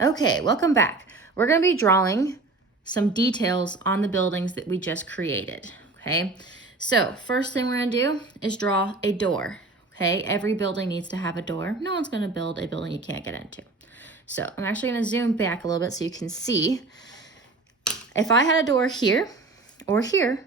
Okay, welcome back. We're going to be drawing some details on the buildings that we just created, okay? So first thing we're going to do is draw a door, okay? Every building needs to have a door. No one's going to build a building you can't get into. So I'm actually going to zoom back a little bit so you can see. If I had a door here or here,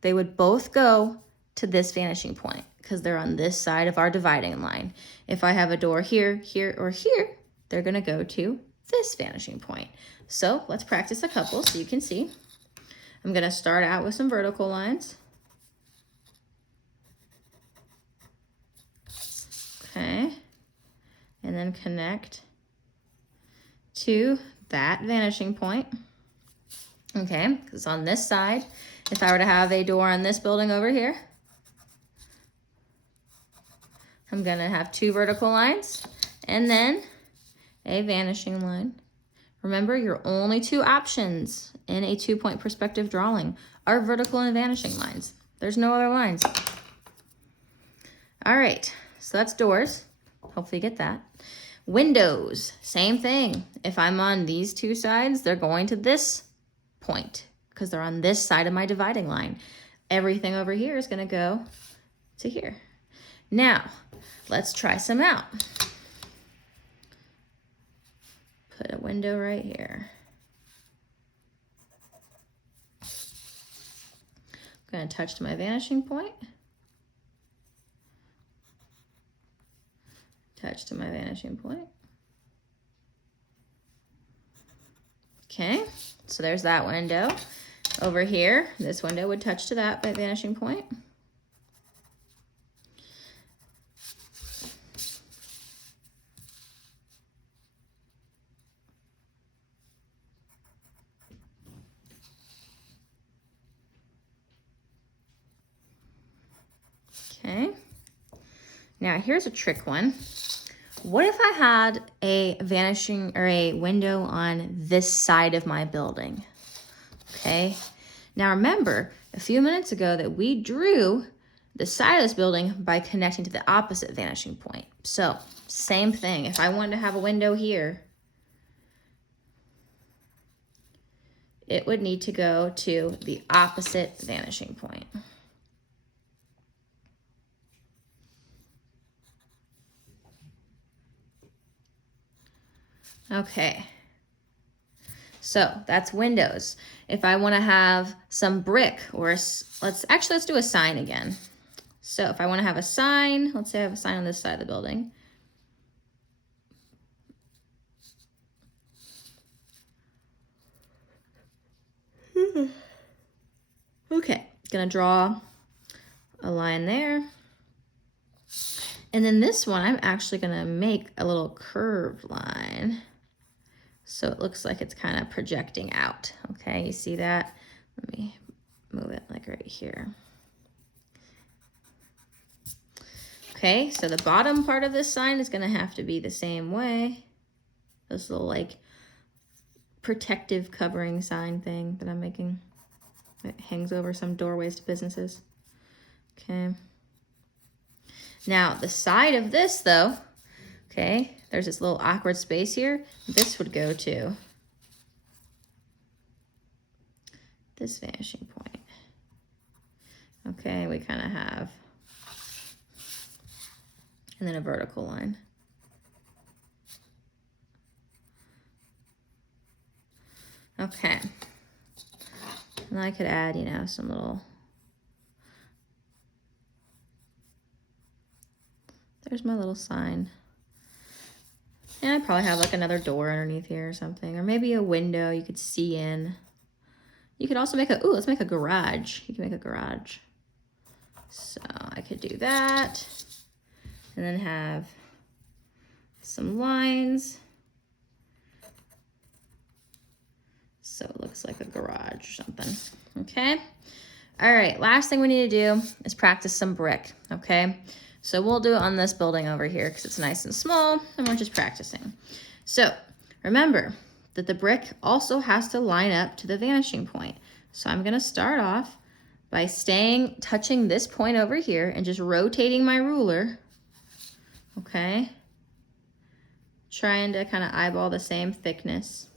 they would both go to this vanishing point because they're on this side of our dividing line. If I have a door here, here, or here, they're going to go to this vanishing point. So let's practice a couple so you can see. I'm going to start out with some vertical lines. Okay. And then connect to that vanishing point. Okay, because on this side, if I were to have a door on this building over here, I'm going to have two vertical lines and then a vanishing line. Remember, your only two options in a 2-point perspective drawing are vertical and vanishing lines. There's no other lines. All right, so that's doors. Hopefully you get that. Windows, same thing. If I'm on these two sides, they're going to this point because they're on this side of my dividing line. Everything over here is going to go to here. Now, let's try some out. Put a window right here. I'm going to touch to my vanishing point. Touch to my vanishing point. Okay, so there's that window. Over here, this window would touch to that by vanishing point. Okay, now here's a trick one. What if I had a vanishing or a window on this side of my building? Okay, now remember a few minutes ago that we drew the side of this building by connecting to the opposite vanishing point. So same thing, if I wanted to have a window here, it would need to go to the opposite vanishing point. Okay, so that's windows. If I want to have some brick or let's do a sign again. So if I want to have a sign, let's say I have a sign on this side of the building. Okay, gonna draw a line there. And then this one, I'm actually gonna make a little curved line. So it looks like it's kind of projecting out. Okay, you see that? Let me move it like right here. Okay, so the bottom part of this sign is gonna have to be the same way. This little like protective covering sign thing that I'm making. It hangs over some doorways to businesses. Okay. Now the side of this though, okay, there's this little awkward space here. This would go to this vanishing point. Okay, we kind of have, and then a vertical line. Okay. And I could add, you know, some little, there's my little sign. And I'd probably have like another door underneath here or something, or maybe a window you could see in. You could also make a, ooh, let's make a garage. You can make a garage. So I could do that and then have some lines. So it looks like a garage or something, okay? All right, last thing we need to do is practice some brick, okay? So we'll do it on this building over here because it's nice and small and we're just practicing. So remember that the brick also has to line up to the vanishing point. So I'm gonna start off by touching this point over here and just rotating my ruler, okay? trying to kind of eyeball the same thickness.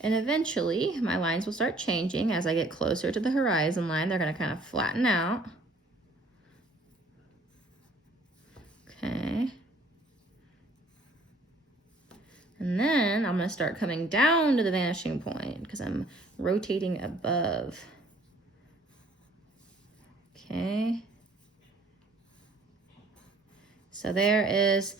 And eventually my lines will start changing as I get closer to the horizon line. They're going to kind of flatten out. Okay. And then I'm going to start coming down to the vanishing point because I'm rotating above. Okay. So there is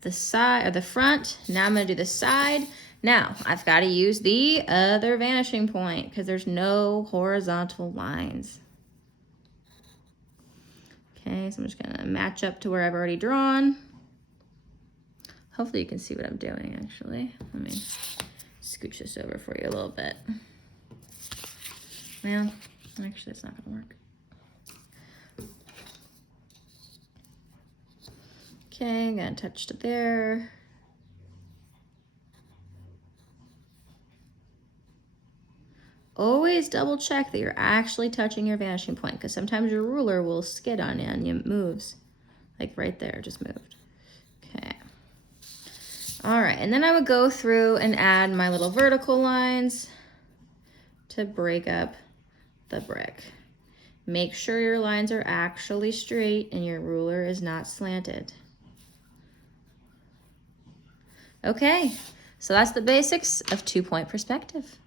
the side or the front. Now I'm going to do the side. Now I've got to use the other vanishing point because there's no horizontal lines. Okay, so I'm just going to match up to where I've already drawn. Hopefully you can see what I'm doing actually. Let me scooch this over for you a little bit. Well, actually it's not going to work. Okay, I'm going to touch to there. Always double check that you're actually touching your vanishing point because sometimes your ruler will skid on you and it moves. Like right there, just moved. Okay. All right, and then I would go through and add my little vertical lines to break up the brick. Make sure your lines are actually straight and your ruler is not slanted. Okay, so that's the basics of 2-point perspective.